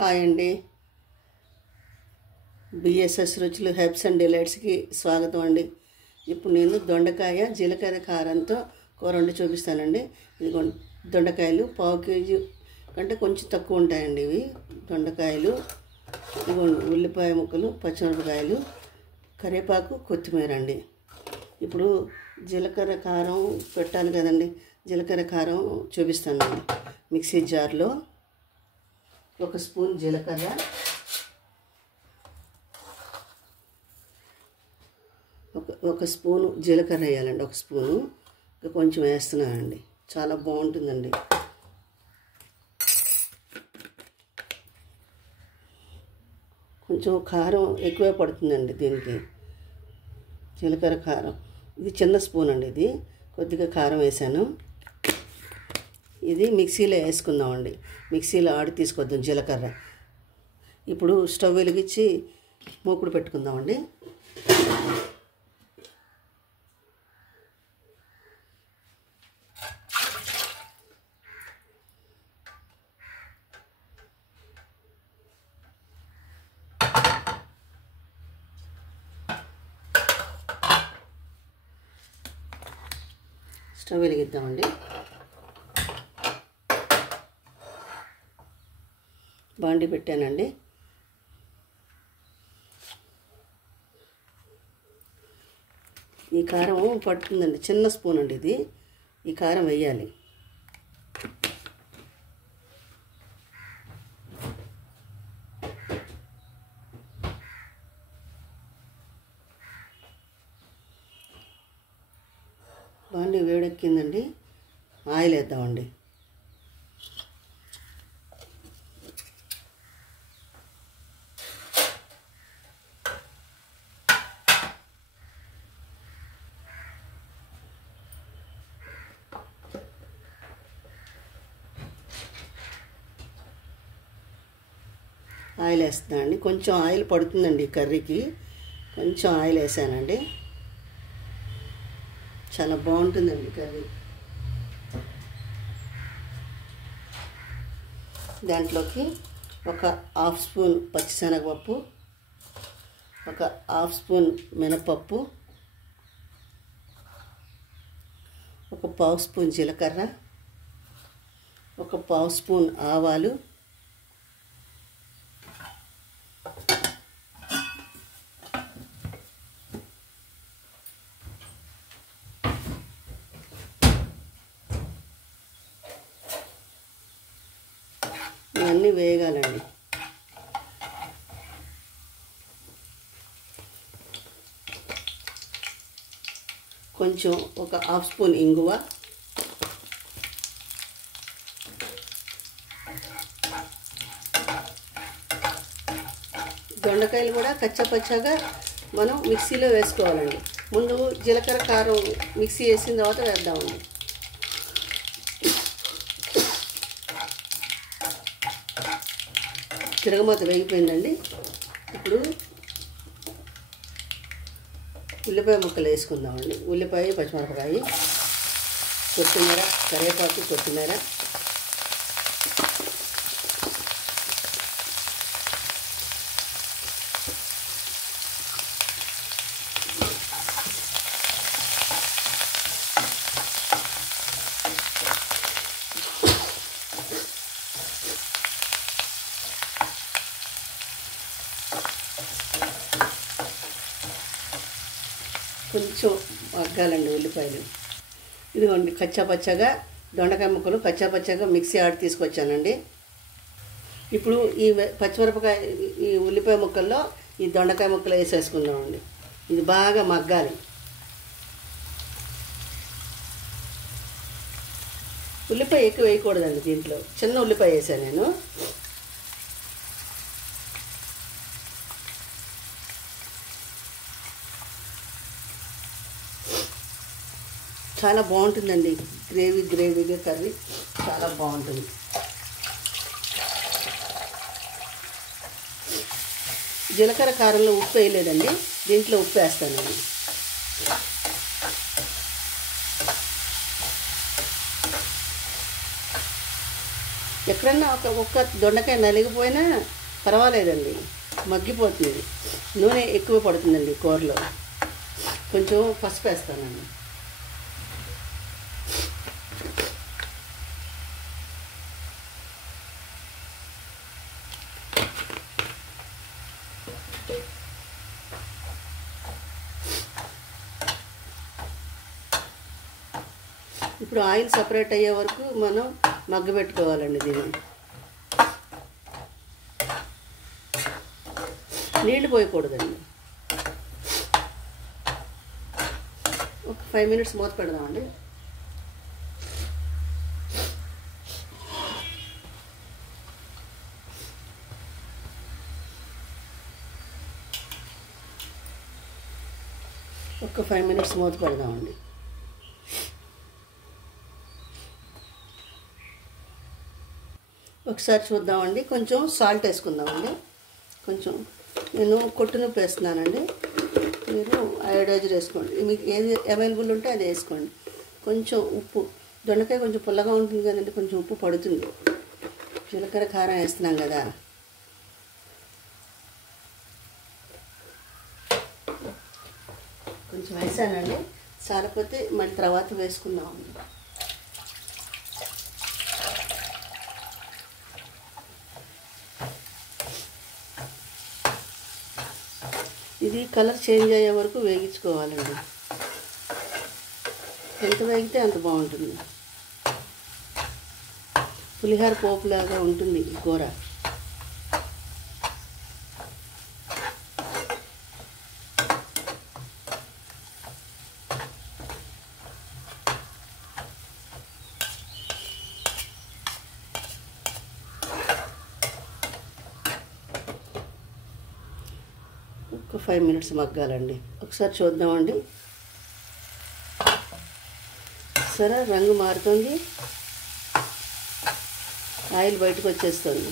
Hi అండి. BSS రుచులు herbs and డిలైట్స్కి స్వాగతం అండి. ఇప్పుడు నేను దొండకాయ జీలకర్ర కారంతో కూర వండి చూపిస్తానండి. ఇది దొండకాయలు పావు కేజీ కంటే కొంచెం తక్కువ ఉంటాయండి. ఇవి దొండకాయలు, ఇదిగోండి ఉల్లిపాయ ముక్కలు, పచ్చిమిరపకాయలు, కరివేపాకు, కొత్తిమీర అండి. ఇప్పుడు జీలకర్ర కారం పెట్టాలి కదండి. జీలకర్ర కారం చూపిస్తానండి. మిక్సీ జార్లో 1 స్పూన్ జీలకర్ర, ఒక స్పూను జీలకర్ర వేయాలండి. 1 స్పూను కొంచెం వేస్తున్నానండి. చాలా బాగుంటుందండి. కొంచెం కారం ఎక్కువే పడుతుందండి దీనికి. జీలకర్ర కారం ఇది చిన్న స్పూన్ అండి. ఇది కొద్దిగా కారం వేసాను. ఇది మిక్సీలో వేసుకుందామండి. మిక్సీలో ఆడి తీసుకొద్దాం జీలకర్ర. ఇప్పుడు స్టవ్ వెలిగించి మూకుడు పెట్టుకుందామండి. స్టవ్ వెలిగిద్దామండి. బాండి పెట్టానండి. ఈ కారం పడుతుందండి. చిన్న స్పూన్ అండి ఇది. ఈ కారం వేయాలి. బాండి వేడెక్కిందండి. ఆయిల్ వేద్దామండి. ఆయిల్ వేస్తున్నానండి. కొంచెం ఆయిల్ పడుతుందండి కర్రీకి. కొంచెం ఆయిల్ వేసానండి. చాలా బాగుంటుందండి కర్రీ. దాంట్లోకి ఒక 1/2 స్పూన్ పచ్చిశనగపప్పు, ఒక 1/2 స్పూన్ మినపప్పు, ఒక 1/2 స్పూన్ జీలకర్ర, ఒక 1/2 స్పూన్ ఆవాలు, ఇవన్నీ వేయగాలండి. కొంచెం ఒక 1/2 స్పూన్ ఇంగువ, దొండకాయలు కూడా కచ్చాపచ్చాగా మనం మిక్సీలో వేసుకోవాలండి. ముందు జీలకర్ర కారం మిక్సీ వేసిన తర్వాత వేద్దామండి. తిరగమాత వేగిపోయిందండి. ఇప్పుడు ఉల్లిపాయ ముక్కలు వేసుకుందామండి. ఉల్లిపాయ, పచ్చిమిరపకాయ, కొత్తిమీర, కరివేపాకు, కొత్తిమీర, కొంచెం మగ్గాలండి ఉల్లిపాయలు. ఇదిగోండి కచ్చాపచ్చాగా దొండకాయ ముక్కలు కచ్చాపచ్చాగా మిక్సీ ఆడి తీసుకొచ్చానండి. ఇప్పుడు ఈ పచ్చిమిరపకాయ, ఈ ఉల్లిపాయ ముక్కల్లో ఈ దొండకాయ ముక్కలు వేసేసుకుందామండి. ఇది బాగా మగ్గాలి. ఉల్లిపాయ ఎక్కువ వేయకూడదండి దీంట్లో. చిన్న ఉల్లిపాయ వేసాను నేను. చాలా బాగుంటుందండి. గ్రేవీగా కర్రీ చాలా బాగుంటుంది. జీలకర్ర కారంలో ఉప్పు వేయలేదండి. దీంట్లో ఉప్పు వేస్తానండి. ఎక్కడన్నా ఒక్క దొండకాయ నలిగిపోయినా పర్వాలేదండి, మగ్గిపోతుంది. నూనె ఎక్కువ పడుతుందండి కూరలో. కొంచెం పసుపు వేస్తానండి. ఇప్పుడు ఆయిల్ సపరేట్ అయ్యే వరకు మనం మగ్గబెట్టుకోవాలండి. దీన్ని నీళ్లు పోయకూడదండి. ఒక 5 మినిట్స్ మూత పెడదామండి. ఒక 5 మినిట్స్ మూత పెడదామండి. ఒకసారి చూద్దామండి. కొంచెం సాల్ట్ వేసుకుందామండి. కొంచెం నేను కొట్టునుప్పు వేస్తున్నానండి. మీరు అయోడైజర్ వేసుకోండి, మీకు ఏది అవైలబుల్ ఉంటే అది వేసుకోండి. కొంచెం ఉప్పు, దొండకాయ కొంచెం పుల్లగా ఉంటుంది కదండి, కొంచెం ఉప్పు పడుతుంది. జీలకర్ర కారం వేస్తున్నాం కదా. కొంచెం వేసానండి, చాలపోతే మళ్ళీ తర్వాత వేసుకుందామండి. ఇది కలర్ చేంజ్ అయ్యే వరకు వేగించుకోవాలండి. ఎంత వేగితే అంత బాగుంటుంది. పులిహోర పోపులాగా ఉంటుంది ఈ కూర. ఒక 5 మినిట్స్ మగ్గాలండి. ఒకసారి చూద్దామండి. సరే, రంగు మారుతుంది, ఆయిల్ బయటకు వచ్చేస్తుంది.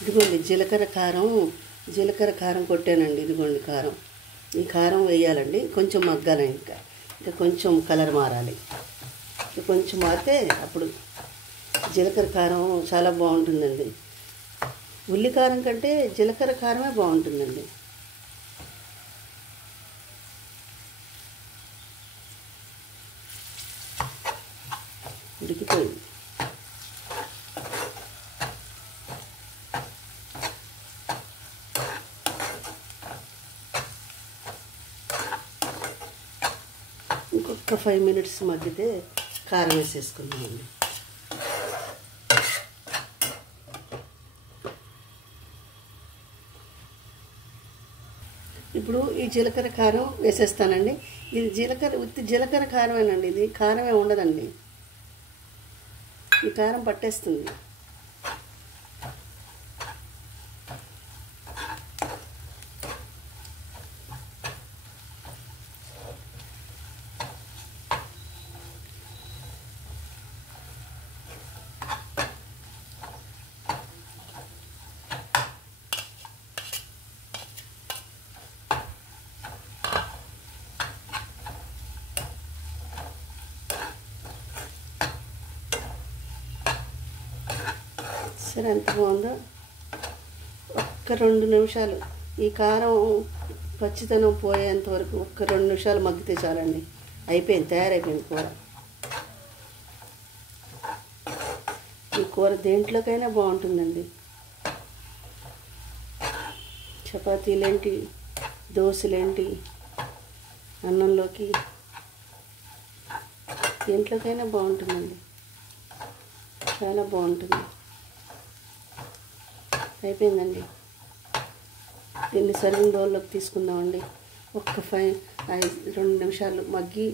ఇదిగోండి జీలకర్ర కారం కొట్టానండి. ఇదిగోండి కారం. ఈ కారం వేయాలండి. కొంచెం మగ్గాలి, ఇంకా కొంచెం కలర్ మారాలి. కొంచెం మారితే అప్పుడు జీలకర్ర కారం చాలా బాగుంటుందండి. ఉల్లి కారం కంటే జీలకర్ర కారమే బాగుంటుందండి. ఉడికిపోయింది. ఇంకొక 5 మినిట్స్ మగ్గితే కారం వేసేసుకుందామండి. ఇప్పుడు ఈ జీలకర్ర కారం వేసేస్తానండి. ఇది ఉత్తి జీలకర్ర కారమేనండి. ఇది కారమే ఉండదండి. ఈ కారం పట్టేస్తుంది. సరే, ఎంత బాగుందో. ఒక్క 2 నిమిషాలు ఈ కారం పచ్చితనం పోయేంత వరకు ఒక్క 2 నిమిషాలు మగ్గితే చాలండి. అయిపోయింది, తయారైపోయింది కూర. ఈ కూర దేంట్లోకైనా బాగుంటుందండి. చపాతీలేంటి, దోశలేంటి, అన్నంలోకి, దేంట్లోకైనా బాగుంటుందండి. చాలా బాగుంటుంది. అయిపోయిందండి. దీన్ని సర్వింగ్ బౌల్లోకి తీసుకుందామండి. ఒక్క 2 నిమిషాలు మగ్గి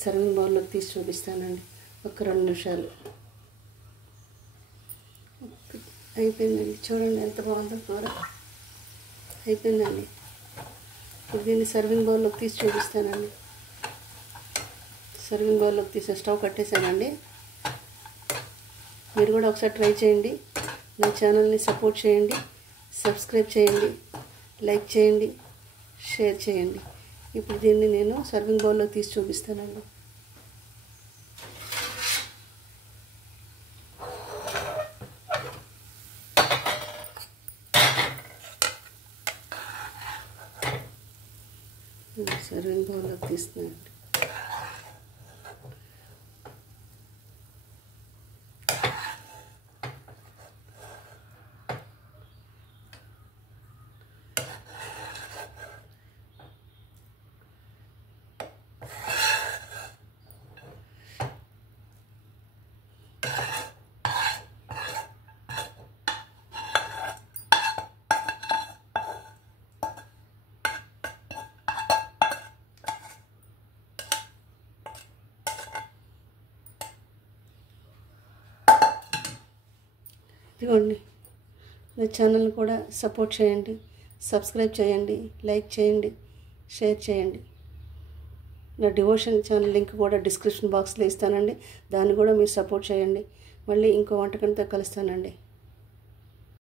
సర్వింగ్ బౌల్లోకి తీసి చూపిస్తానండి. ఒక్క 2 నిమిషాలు అయిపోయిందండి. చూడండి ఎంత బాగుందో కూర. అయిపోయిందండి. ఇప్పుడు దీన్ని సర్వింగ్ బౌల్లోకి తీసి చూపిస్తానండి. సర్వింగ్ బౌల్లోకి తీసే స్టవ్ కట్టేసానండి. మీరు కూడా ఒకసారి ట్రై చేయండి. నా ఛానల్ని సపోర్ట్ చేయండి, సబ్స్క్రైబ్ చేయండి, లైక్ చేయండి, షేర్ చేయండి. ఇప్పుడు దీన్ని నేను సర్వింగ్ బౌల్లో తీసి చూపిస్తానండి. సర్వింగ్ బౌల్లోకి తీస్తున్నానండి. ఇదిగోండి, నా ఛానల్ కూడా సపోర్ట్ చేయండి, సబ్స్క్రైబ్ చేయండి, లైక్ చేయండి, షేర్ చేయండి. నా డివోషన్ ఛానల్ లింక్ కూడా డిస్క్రిప్షన్ బాక్స్లో ఇస్తానండి. దాన్ని కూడా మీరు సపోర్ట్ చేయండి. మళ్ళీ ఇంకో వంటకంతో కలుస్తానండి.